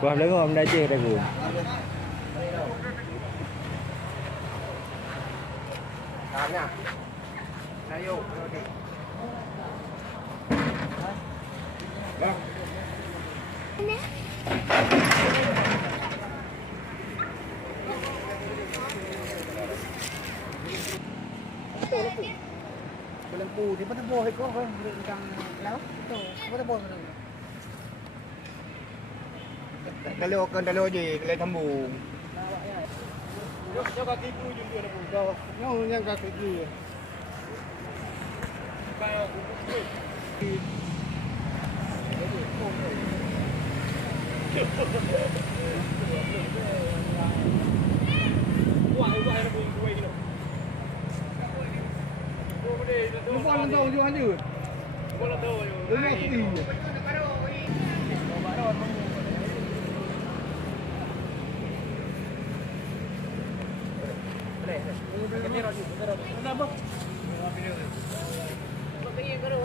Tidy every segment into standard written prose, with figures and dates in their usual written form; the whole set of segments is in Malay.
Gua lagi orang dah je dah gua. Tanya. Ayo. Ya. Lempu di mana buah itu kan tentang laut tu. Mana buah tu? Kalau je kalau sambung. Jauh kaki tu juga ada pun. Jauh yang kaki tu. Lupa lantau je aja. Lupa lantau je. Lupa sedih.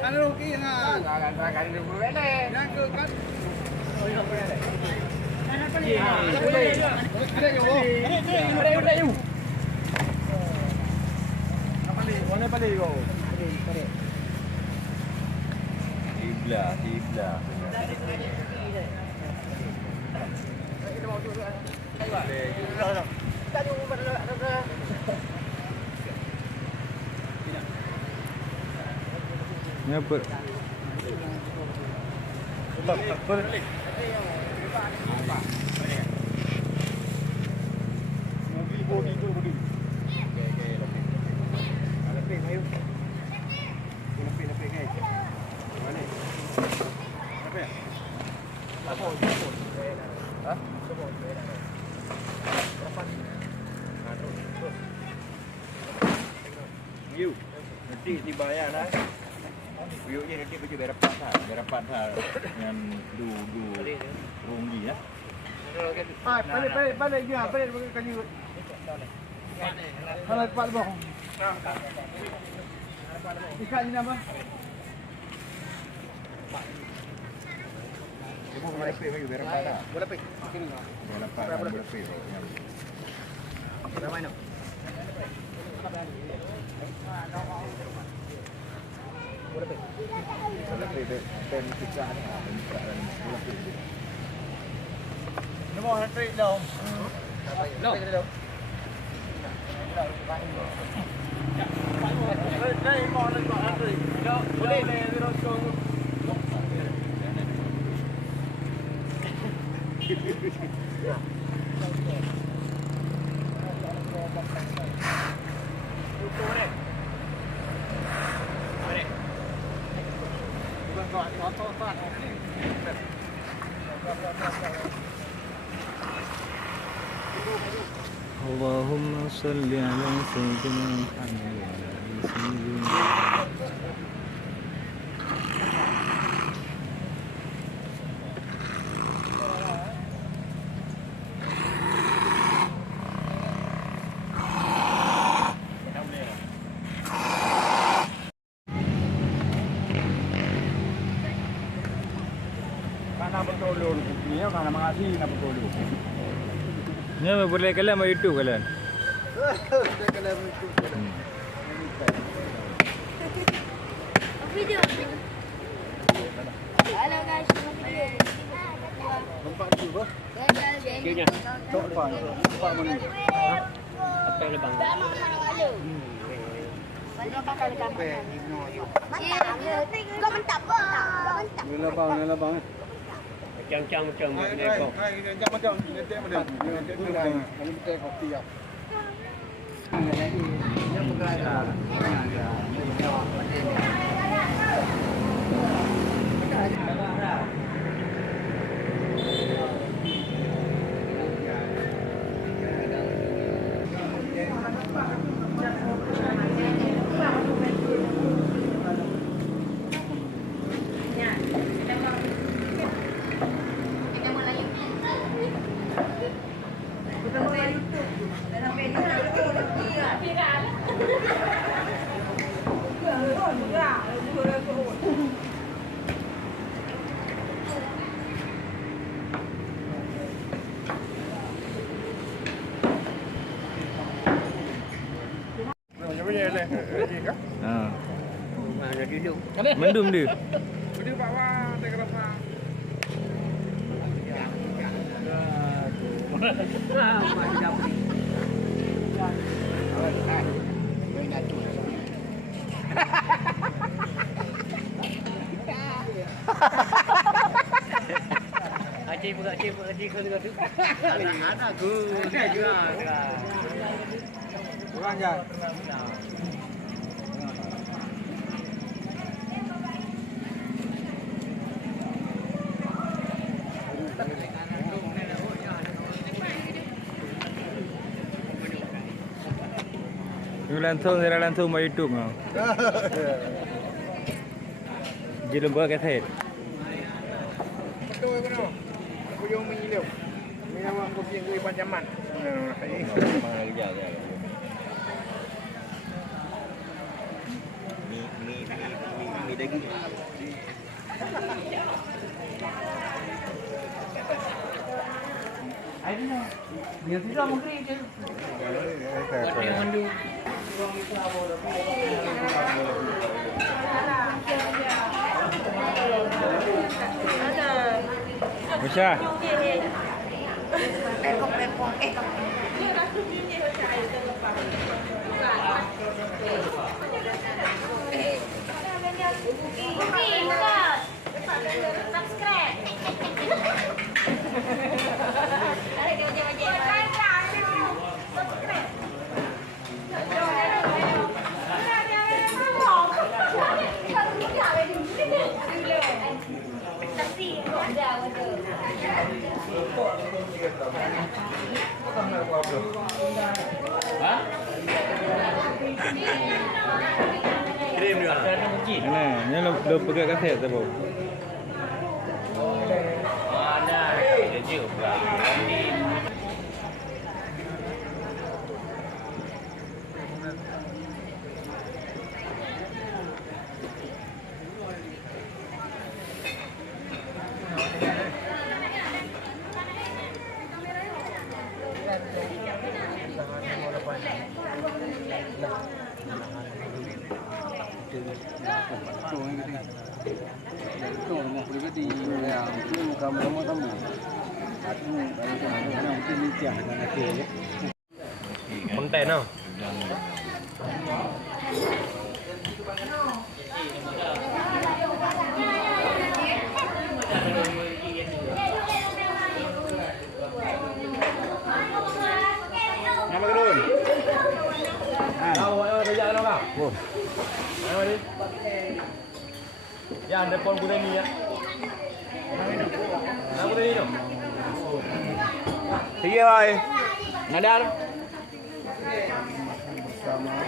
Kalau kiri kan. Kan dulu boleh. Yang ke kan. Ada yo. Ada yo. Mana pada yo? Hibla. Ngapa? Mobil bodi tu bodi. Lebih ayo. Lebih guys. Mana? Apa ya? Apa? Hah? Berapa ni? You. Nanti dibayar lah. View je nanti baju berapat hal dengan du rugi ya. Balik je, balik kayu. Kalau cepat bohong. Ikat ni apa? Ibu boleh pay baju berapat dah. Boleh pay. Sini. Boleh pay. Berapa ni? Boleh pay pen kita ni. Boleh pay. Nombor hatrik dah. Dah. Đây mò lên gọi hatrik. Đâu. Boleh ni terus kau. Allahumma salli ala sayyidina Muhammad wa ala sayyidina Kana bertolong, ni kana mengasih nak bertolong. Ni boleh kalam itu kalam. Kalam itu. Video. Halo guys, Nampak tu apa? Kenya. Nampak mana? Apa yang bang? Kau mentap apa? Ngela bang. Macam Jangan macam letak mana. Ini betul kopi ya. Yang bergerak. Viral. Ha. Mana duduk? Mendung dia. Dia bawa tak kerasa. Masih dapat. Acik kau tu. Ada aku. Kurang je. Ni lantung saya lantung mai YouTube ah. Dia lembar kaset. Betul ke no? Aku yang mi leu. Mi nama aku yang gue panjaman. Mi daging. Dia tidak mungkin je. Dia mandu. Masya. Kirim dia. Nah, ni lo pegang kaset tu. Mana? Dia juga. Konten tau. Nama kedun. Awak ada jalan apa? Oh. Mana ni? Ya, ada pon guna ni ya. Nama guna ni tu. Tiga bhai. Nadar. Bapak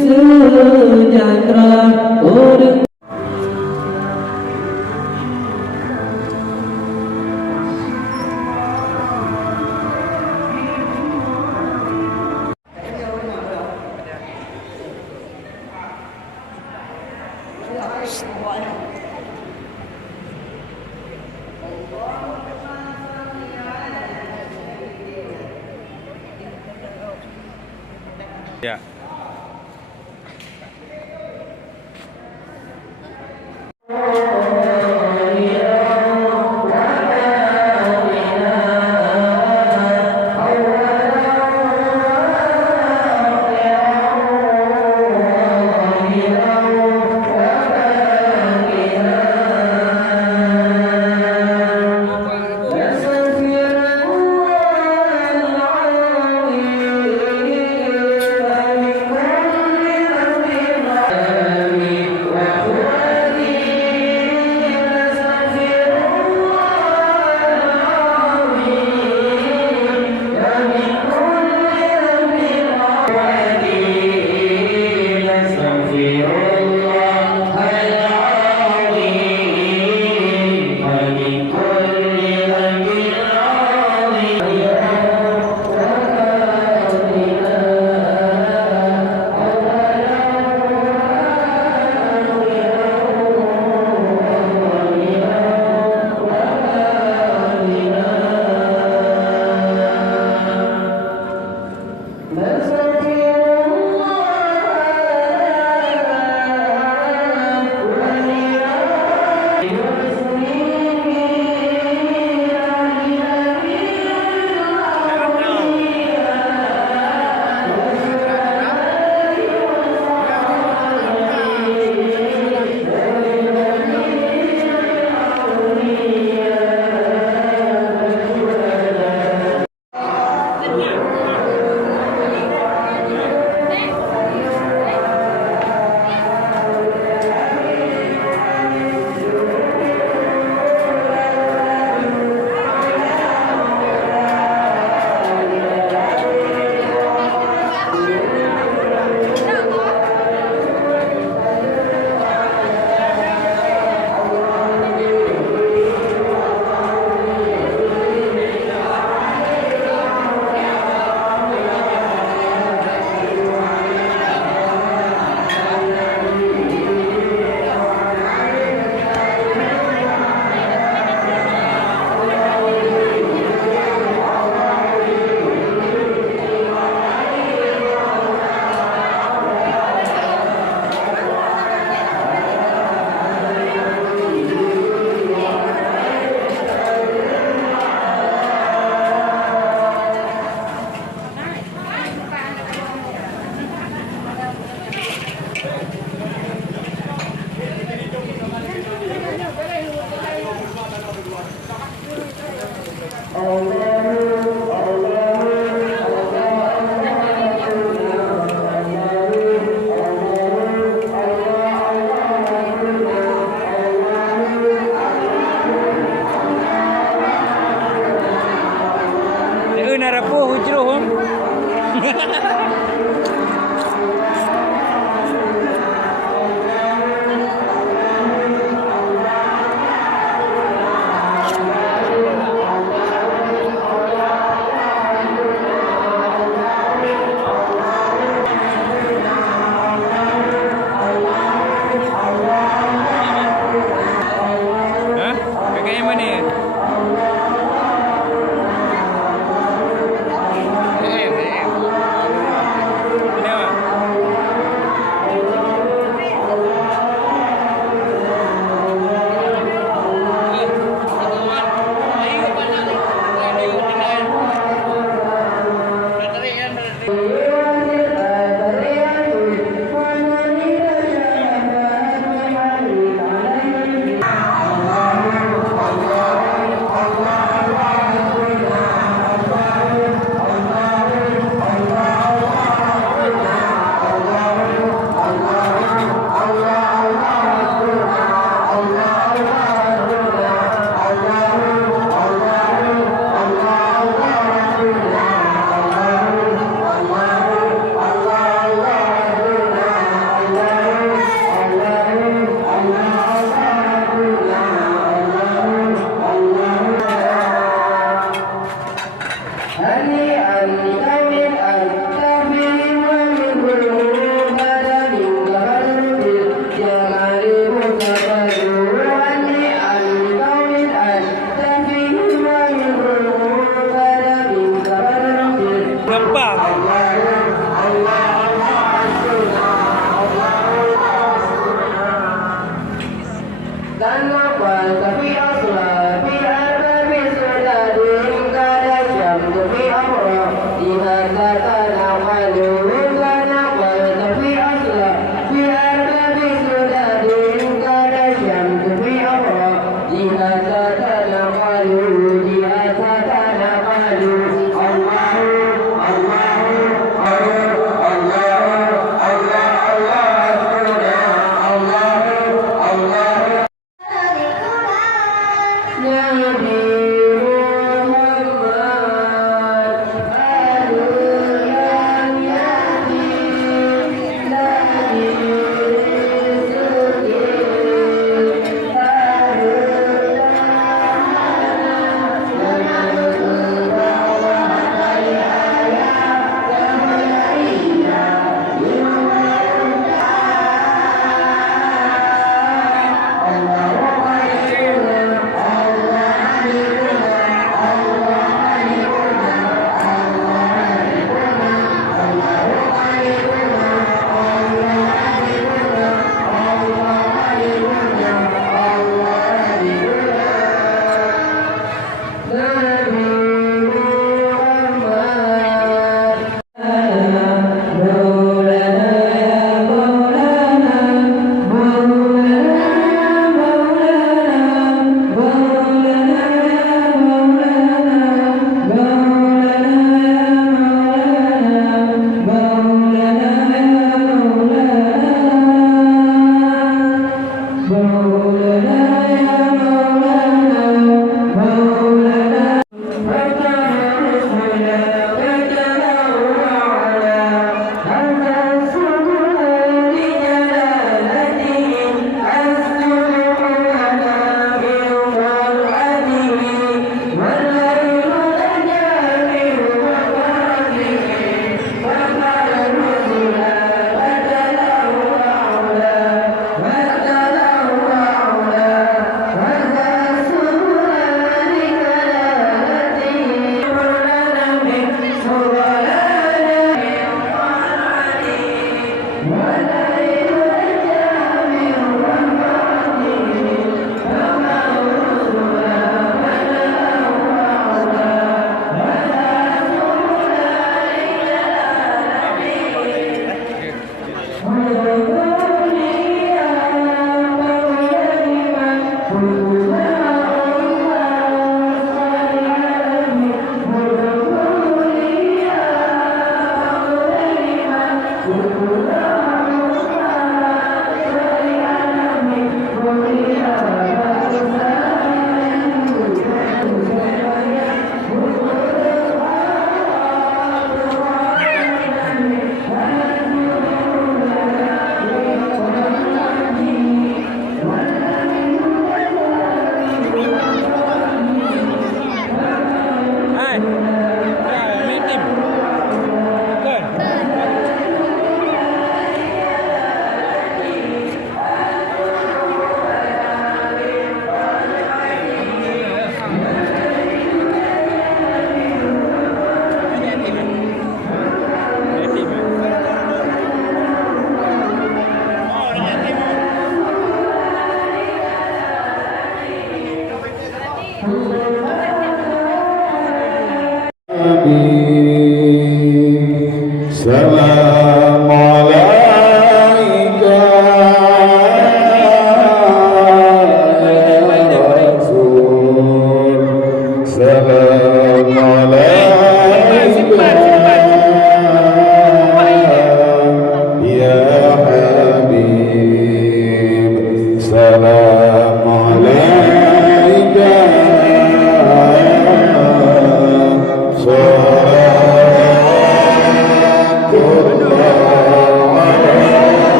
sejahtera orang. Ya.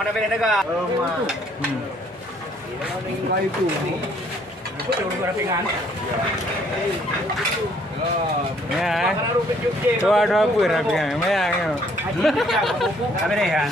ada bela negara. Bayu tu. Ya. Tu ada apa nak pegang? Mayang tu. Apa ni kan?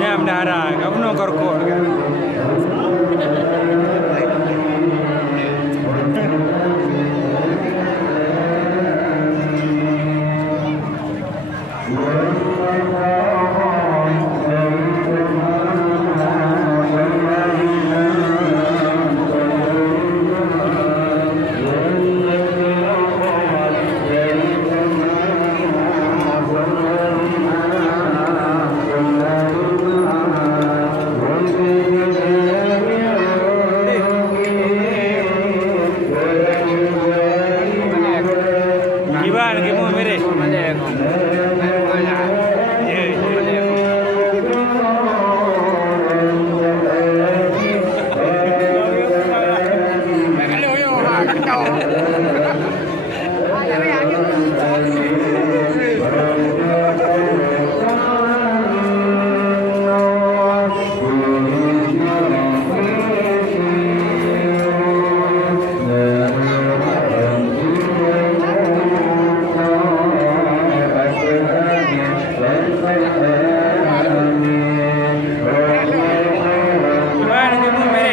Ya menara, kamu nak korkor kan? Gimana kamu mere? Gimana kamu mere?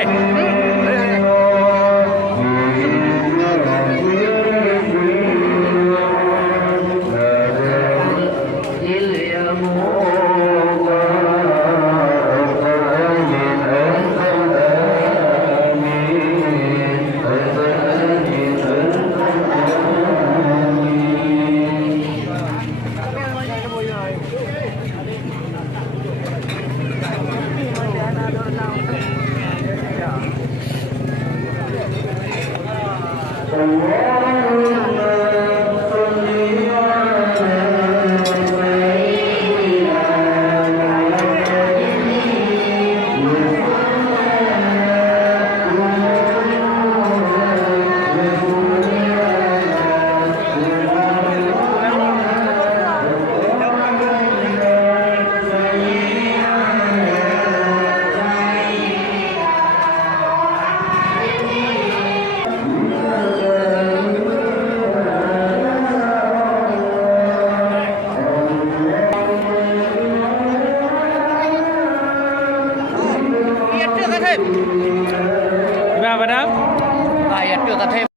Gimana Padam? Ayat tu kata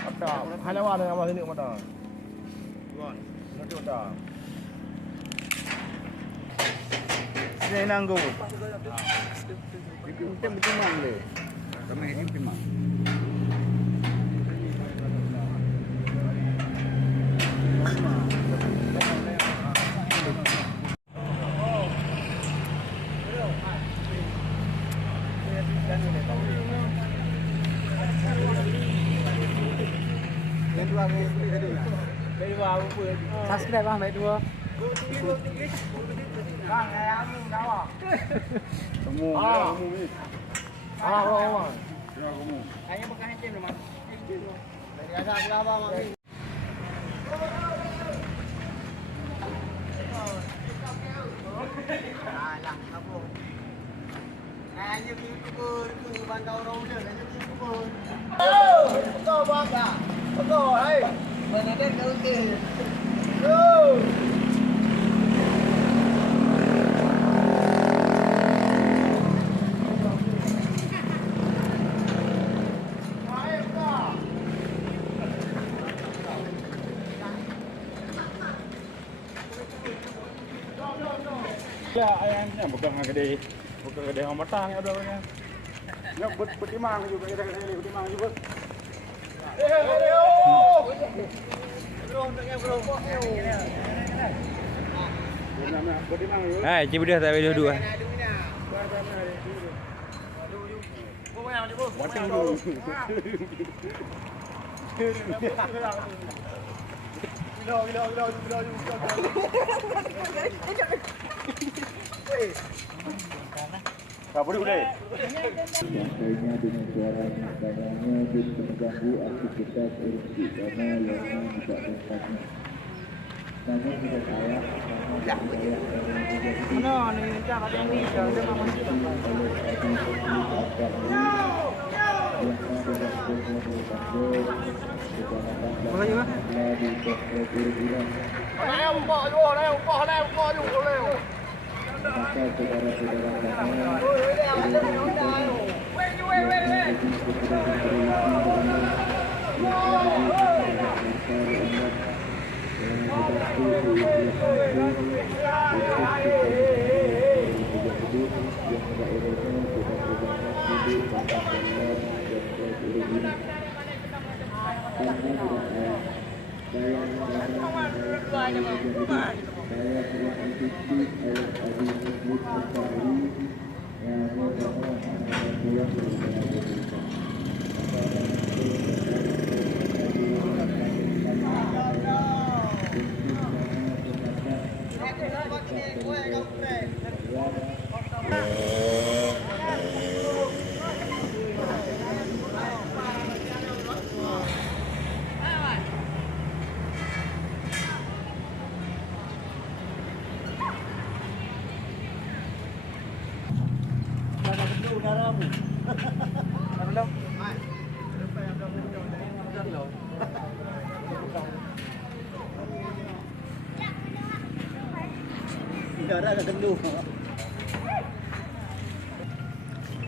Ada. Halawan dengan abang sini mata. Tuan. Nanti ada. Sini nanggu. Kita bertimang le. Kami ini bertimang. Subscribe bang, baik dua. Ya, ayamnya bukan gede. Bukan gede yang matang ada orangnya. Ya, bertimang juga kita bertimang juga. Hai, cipu dia tak video dua. Tak boleh boleh. Sampainya dengan suara nadanya jadi mengganggu aktivitas erupsi karena yang tidak tempatnya. Namun tidak saya maka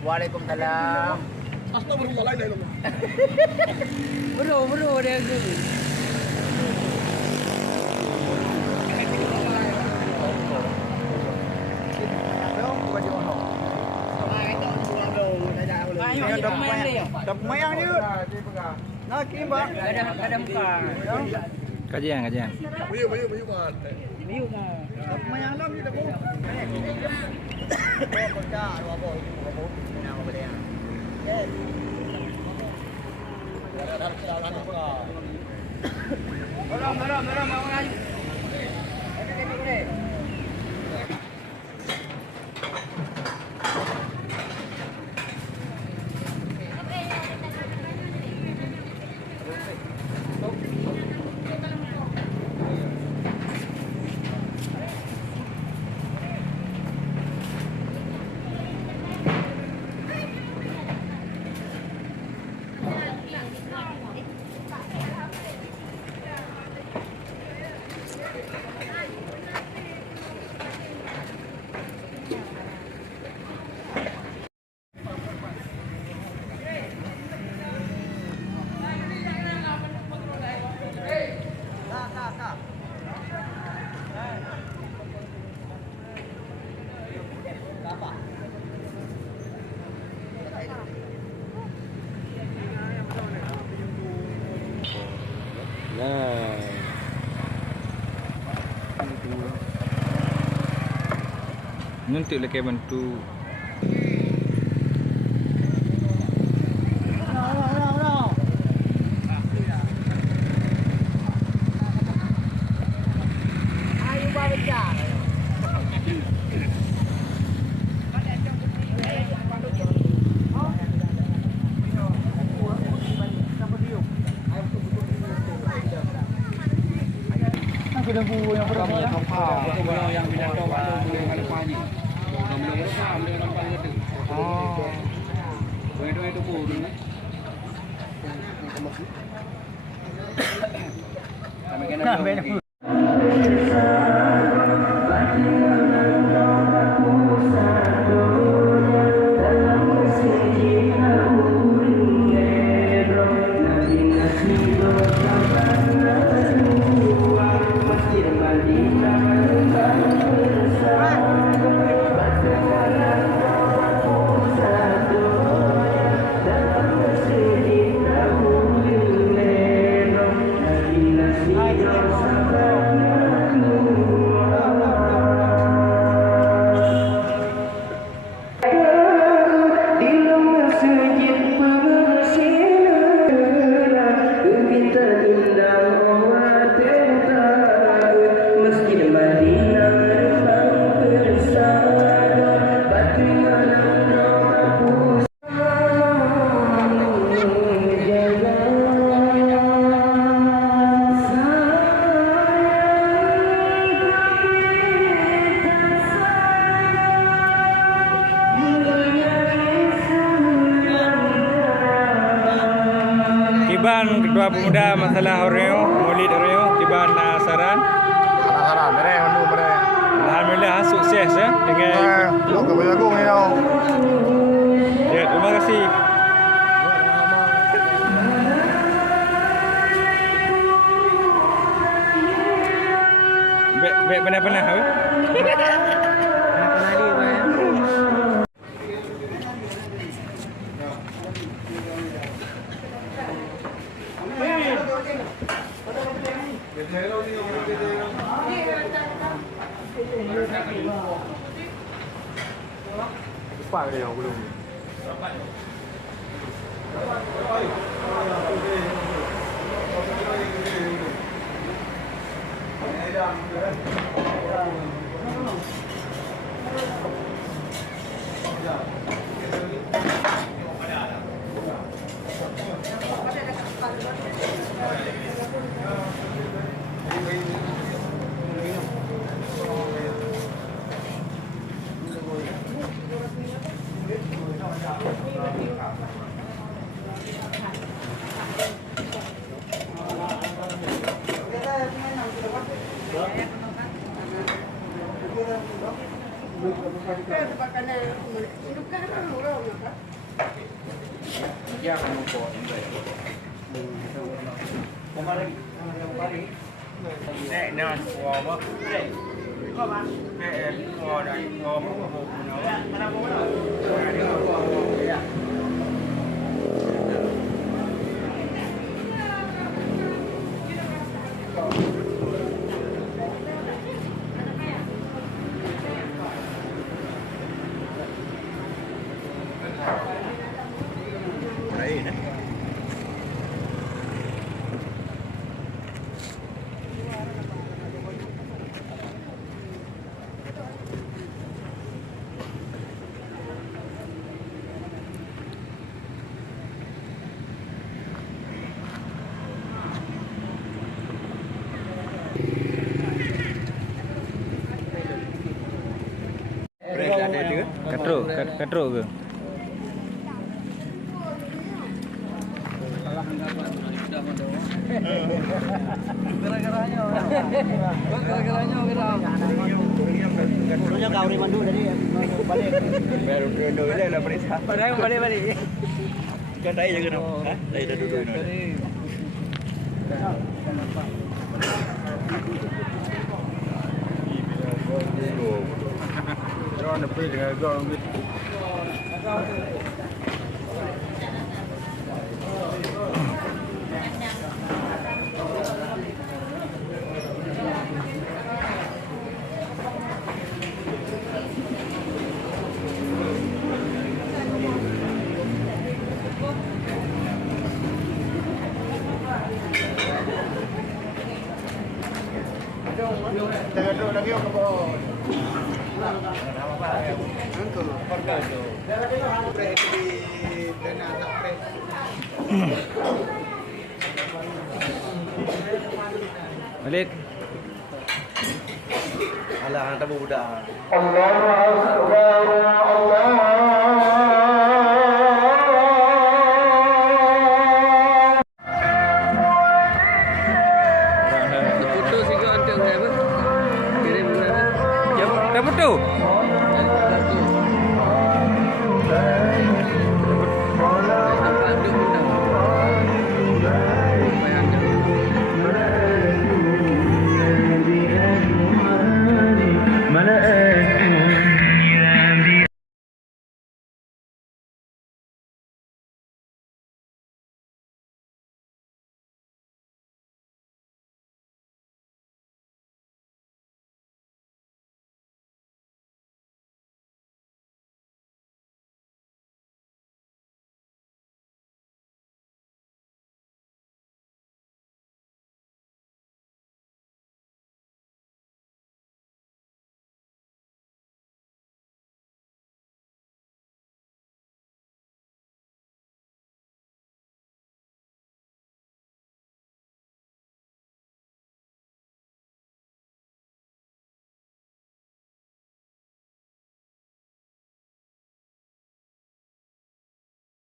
Waalaikumsalam. Astagfirullahaladzim. Bro dia tu. Dah mayang dia. Nak kirim bang. Ada muka. Kajian. Bayu bang. Ini mah. Mayang lam dia dah bau. Nanti lagi bantu. Yang bilang kau ada pagi. Itu pun. Kami kena. Tiban kedua pemuda masalah Oreo, Maulid Oreo, tiban Saran. Saran mere hondu mere. Alhamdulillah sukses ya dengan Lu ke Jagung ya. ya, terima kasih. Baik pernah apa? Cepat dia yang belum. Ya, kamu kok lagi. Nek nas apa? Kok Mas? Ya. Katrok ke? Dulunya kau Rimandu tadi balik. Baru dulu lah periksa. Balik. Kan dai jaga no. Ha? Dai dah duduk no. Jangan pergi dengan gong. Balik. Alah, hantar budak. Allahu Akbar, Allah